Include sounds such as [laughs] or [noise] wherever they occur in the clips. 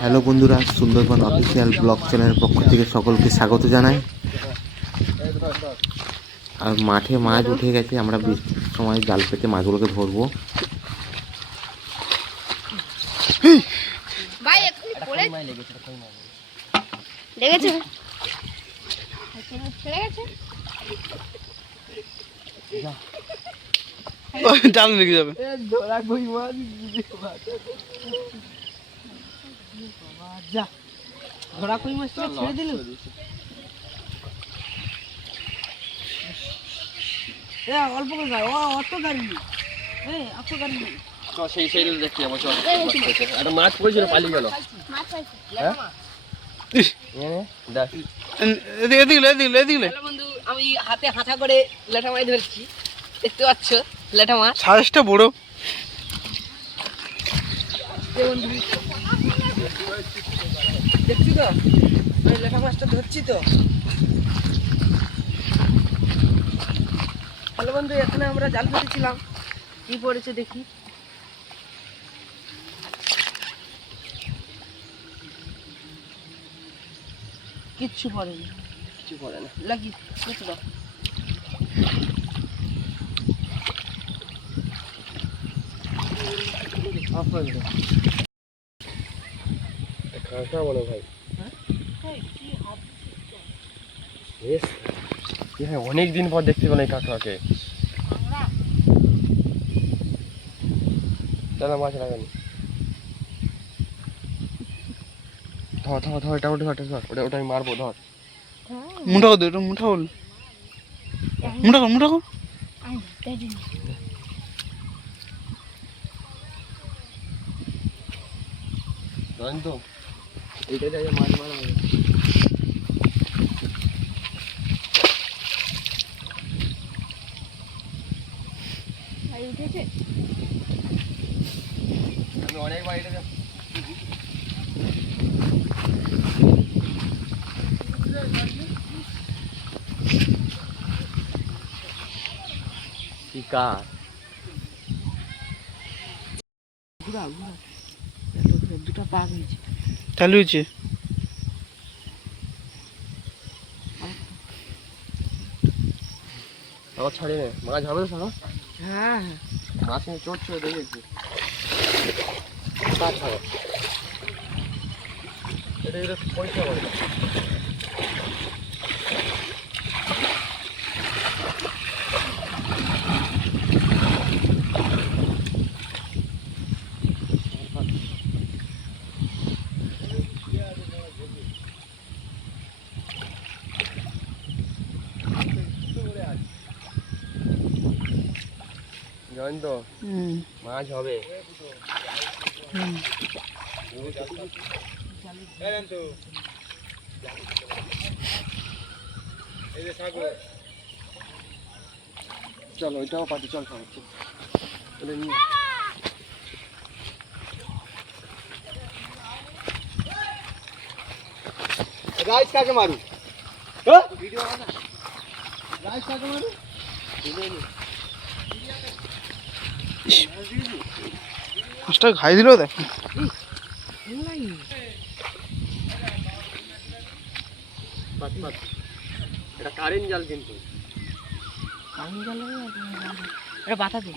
Hello বন্ধুরা Sundarban official blog চ্যানেলের পক্ষ থেকে সকলকে স্বাগত জানাই। আর মাঠে মাছ উঠে গেছে আমরা বৃষ্টির সময় জাল পেতে মাছগুলোকে ধরবো। জাল লেগে যাবে। ধরা কই মাছ ছেড়ে দিল? এ অল্প করে গাড়ি। ও অত গাড়ি নেই। এ অত গাড়ি নেই। সেই সেই দেখছি আমার চল একটা মাছ পড়েছিল পালিয়ে গেল। মাছ পাইছে। দেখ বন্ধু আমি হাতে হাতা করে লেঠা মাছ ধরছি। দেখতে পাচ্ছ লেঠা মাছ? সাইজটা বড়। দেখছি তো? আমি লেঠা মাছটা ধরছি তো। হ্যালো বন্ধু এখানে আমরা জাল ফেলেছিলাম কি পড়েছে দেখি। কিচ্ছু পড়েনি। কিছু করে না লাগি কিছু দাও। কাঁকড়া বলো ভাই। বেশ। হ্যাঁ অনেক দিন পর দেখতে পেলাম এই কাঁকড়াকে। দাদা মাছ লাগানি। ধর ধর ধর এটা ওটা ধর ওটা ওটা আমি মারবো ধর। মুঠা কর এটা মুঠা কর মুঠা কর মুঠা কর। জানি তো। এইটা মাছ মারা হবে অনেকবার এটা দিয়ে- শিকার। ঘুরা ঘুরা দুটো পাক হয়েছে চালু হয়েছে আমার ছাড়িয়ে নে। মাছ হবে তো সারা হ্যাঁ। হ্যাঁ মাছ নিয়ে চোট দেখেছি এটা এটা পয়সা জানেন তো? মাছ হবে। চল ওইটাও পাটি চল। ওটা নিয়ে রাইস কাকে মারু? রাইস কাকে মারু? মাছটা ঘাই দিল দেখ কারেন্ট জাল কিন্তু। এটা বাতা দে।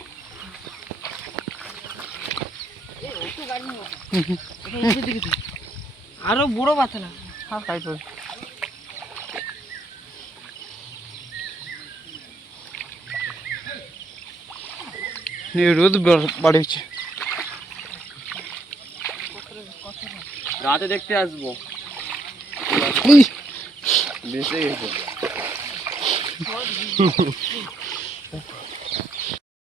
আরও বড় বাতা না। আর খাই তো। রোদ বাড়িয়েছে রাতে দেখতে আসব। বেঁচে গেছে। [laughs]